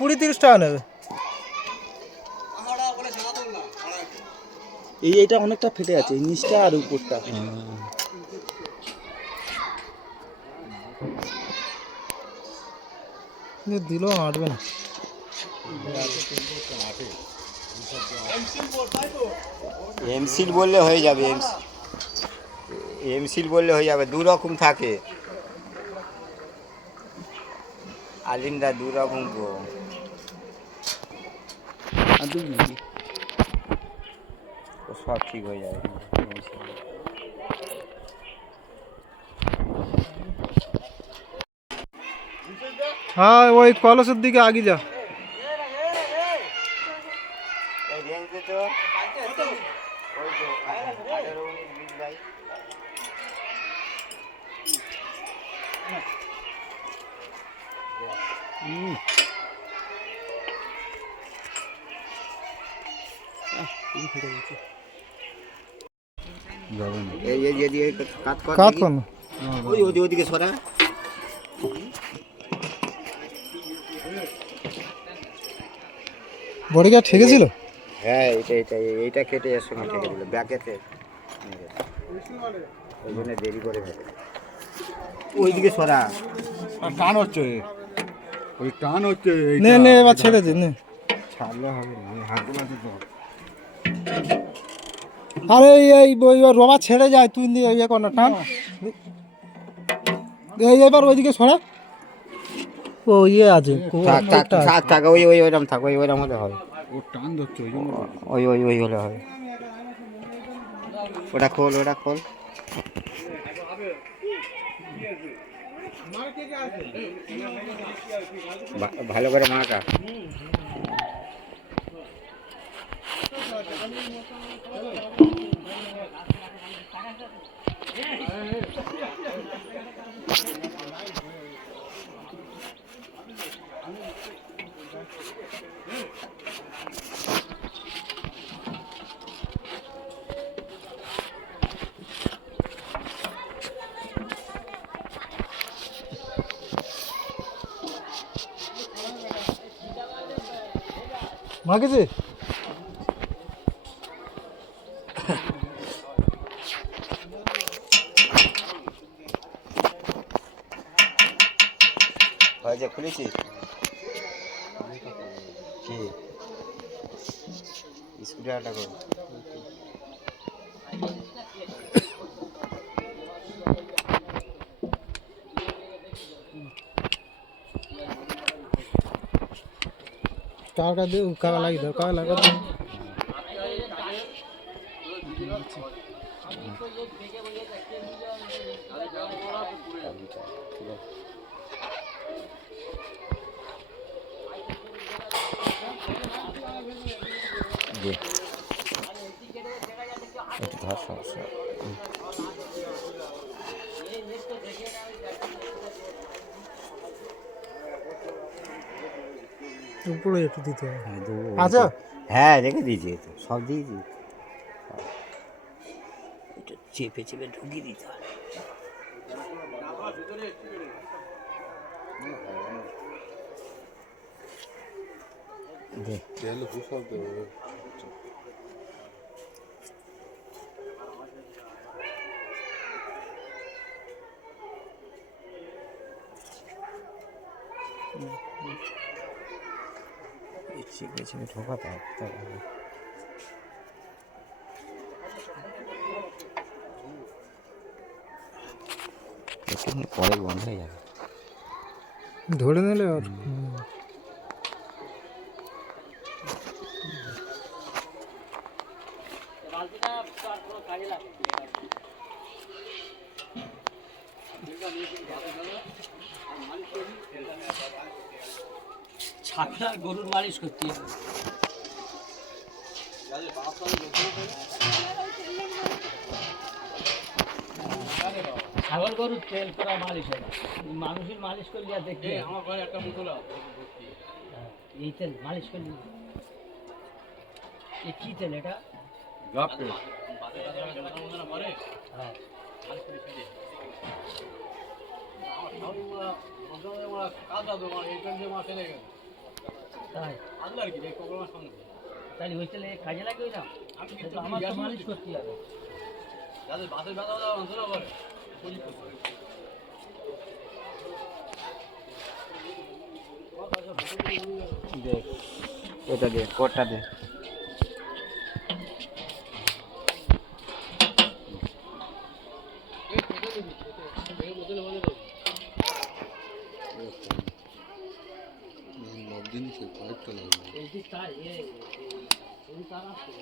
20-30 টাকা নেবে। এইটা অনেকটা ফেটে আছে, নিচটা আর উপরটা। দিলেও আঁটবে না। এমসিল বললে হয়ে যাবে, এমসিল বললে হয়ে যাবে। দু রকম থাকে আলিমদা, দু রকম গো। সব ঠিক হয়ে যাবে। হ্যাঁ, ওই কলসের দিকে আগে যা। ওদিকে সরা। বডিটা ঠেকেছিল। হ্যাঁ, এইটা কেটে এর সঙ্গে ঠেকে দিল ব্যাকেতে, ওই জন্য দেরি করে ফেলে। ওইদিকে সরা, টান হচ্ছে, ওই টান হচ্ছে। নে নে, এবার ছেড়ে দে, নে। ছাড়লে হবে না, হাতে আছে তো। আরে এই রবা ছেড়ে যায়, তুই ইয়ে কর না, টান। এবার ওইদিকে সরা। ও ইয়ে আছে, থাক, ওইরকম থাক, ওইরকম হলে হবে। ও টান ধরছে, ওই জন্য ওই হলে হবে। ওটা খোল। ভালো করে মাখা। মাগেছে। হয়েছে, খুলেছিস কি স্ক্রুড্রাইভারটা করো। কাকা দে, কাকা লাগি দাও, কাকা লাগা দাও। একটু ধর সমস্যা। উপরে একটু দিতে হবে। আচ্ছা, হ্যাঁ রেখে দিয়েছি, তো সব দিয়েছি। এটা চেপে ঢুকিয়ে দিতে হবে। চেপে ঢোকাতে হবে। পরে বন্ধ হয়ে যাবে, ধরে নিলে। আর ছাগল গরুর মালিশ করতে ছাগল গরুর তেল করা মালিশ হয় না। মানুষের মালিশ করলে আর দেখবে আমার ঘরে একটা বোতল আছে। এই তেল মালিশ করলে এ কি তেল এটা? গাপে হ্যাঁ তাই তাহলে ওই তেলে কাজে লাগবে না? তো আমার তো মালিশ করতে হবে। দেখ এটা দে কোটটা দে জিনিস কয়েকটা লাগবে এই যে তার এই তার আছে